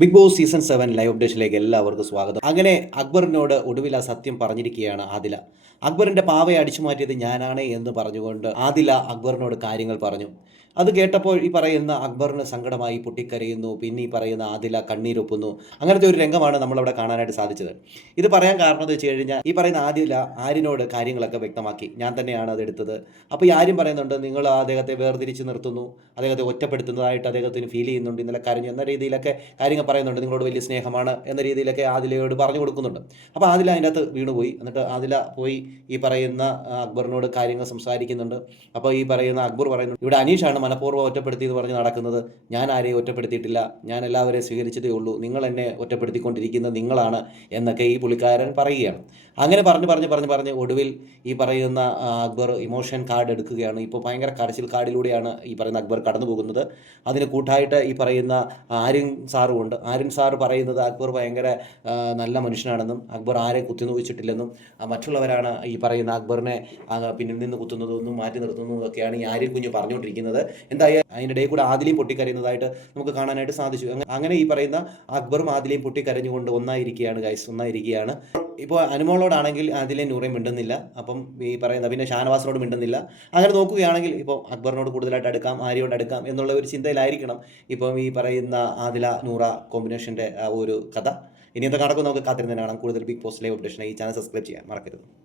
Big Boss season seven live അപ്ഡേഷനിലേക്ക് എല്ലാവർക്കും സ്വാഗതം. അങ്ങനെ അക്ബറിനോട് ഒടുവിൽ ആ സത്യം പറഞ്ഞിരിക്കുകയാണ് ആദില. അക്ബറിന്റെ പാവയെ അടിച്ചു മാറ്റിയത് ഞാനാണ് എന്ന് പറഞ്ഞുകൊണ്ട് ആദില അക്ബറിനോട് കാര്യങ്ങൾ പറഞ്ഞു. അത് കേട്ടപ്പോൾ ഈ പറയുന്ന അക്ബറിന് സങ്കടമായി പൊട്ടിക്കരയുന്നു. പിന്നെ ഈ പറയുന്ന ആദില കണ്ണീരൊപ്പുന്നു അങ്ങനത്തെ ഒരു രംഗമാണ് നമ്മളവിടെ കാണാനായിട്ട് സാധിച്ചത്. ഇത് പറയാൻ കാരണം എന്ന് വെച്ച് കഴിഞ്ഞാൽ ഈ പറയുന്ന ആദില ആര്യനോട് കാര്യങ്ങളൊക്കെ വ്യക്തമാക്കി. ഞാൻ തന്നെയാണ് അത് എടുത്തത്. അപ്പോൾ ഈ ആര്യം പറയുന്നുണ്ട് നിങ്ങൾ അദ്ദേഹത്തെ വേർതിരിച്ച് നിർത്തുന്നു. അദ്ദേഹത്തെ ഒറ്റപ്പെടുത്തുന്നതായിട്ട് അദ്ദേഹത്തിന് ഫീൽ ചെയ്യുന്നുണ്ട്. ഇന്നലെ കരഞ്ഞു. എന്ന രീതിയിലൊക്കെ കാര്യങ്ങൾ പറയുന്നുണ്ട് നിങ്ങളോട് വലിയ സ്നേഹമാണ് എന്ന രീതിയിലൊക്കെ ആദിലയോട് പറഞ്ഞു കൊടുക്കുന്നുണ്ട്. അപ്പോൾ ആദില അതിന്റെ അകത്ത് വീണുപോയി. എന്നിട്ട് ആദില പോയി ഈ പറയുന്ന അക്ബറിനോട് കാര്യങ്ങൾ സംസാരിക്കുന്നുണ്ട്. അപ്പോൾ ഈ പറയുന്ന അക്ബർ പറയുന്നു ഇവിടെ അനീഷാണ് മനഃപൂർവം ഒറ്റപ്പെടുത്തി എന്ന് പറഞ്ഞ് നടക്കുന്നത്. ഞാൻ ആരെയും ഒറ്റപ്പെടുത്തിയിട്ടില്ല. ഞാൻ എല്ലാവരെയും സ്വീകരിച്ചതേ ഉള്ളൂ. നിങ്ങൾ എന്നെ ഒറ്റപ്പെടുത്തിക്കൊണ്ടിരിക്കുന്നത് നിങ്ങളാണ് എന്നൊക്കെ ഈ പുള്ളിക്കാരൻ പറയുകയാണ്. അങ്ങനെ പറഞ്ഞ് പറഞ്ഞ് പറഞ്ഞ് പറഞ്ഞ് ഒടുവിൽ ഈ പറയുന്ന അക്ബർ ഇമോഷൻ കാർഡ് എടുക്കുകയാണ്. ഇപ്പോൾ ഭയങ്കര കരച്ചിൽ കാർഡിലൂടെയാണ് ഈ പറയുന്ന അക്ബർ കടന്നു പോകുന്നത് അതിന് കൂട്ടായിട്ട് ഈ പറയുന്ന ആര്യൻ സാറും ആര്യൻ സാർ പറയുന്നത് അക്ബർ ഭയങ്കര നല്ല മനുഷ്യനാണെന്നും അക്ബർ ആരെ കുത്തിനോവിച്ചിട്ടില്ലെന്നും മറ്റുള്ളവരാണ് ഈ പറയുന്ന അക്ബറിനെ പിന്നിൽ നിന്ന് കുത്തുന്നതൊന്നും മാറ്റി നിർത്തുന്നതും ഒക്കെയാണ് ഈ ആര്യൻ കുഞ്ഞ് പറഞ്ഞുകൊണ്ടിരിക്കുന്നത്. എന്തായാലും അതിന്റെ ഇടയിൽ കൂടെ ആദിലയും പൊട്ടിക്കരയുന്നതായിട്ട് നമുക്ക് കാണാനായിട്ട് സാധിച്ചു. അങ്ങനെ ഈ പറയുന്ന അക്ബറും ആദിലയും പൊട്ടിക്കരഞ്ഞുകൊണ്ട് ഒന്നായിരിക്കുകയാണ് ഗൈസ് ഒന്നായിരിക്കുകയാണ്. ഇപ്പോൾ അനുമോളോടാണെങ്കിൽ ആദിലയും നൂറേം മിണ്ടുന്നില്ല. അപ്പം ഈ പറയുന്ന പിന്നെ ഷാനവാസിനോട് മിണ്ടുന്നില്ല. അങ്ങനെ നോക്കുകയാണെങ്കിൽ ഇപ്പോൾ അക്ബറിനോട് കൂടുതലായിട്ട് അടുക്കാം ആര്യോട് അടുക്കാം എന്നുള്ള ഒരു ചിന്തയിലായിരിക്കണം ഇപ്പം ഈ പറയുന്ന ആദില നൂറ കോമ്പിനേഷന്റെ ആ ഒരു കഥ. ഇനി എന്താ നടക്കും നമുക്ക് കാത്തിരുന്ന് കാണാം. കൂടുതൽ ബിഗ് പോസ്റ്റ് ലൈവ് അപ്ഡേഷൻ ഈ ചാനൽ സബ്സ്ക്രൈബ് ചെയ്യാൻ മറക്കരുത്.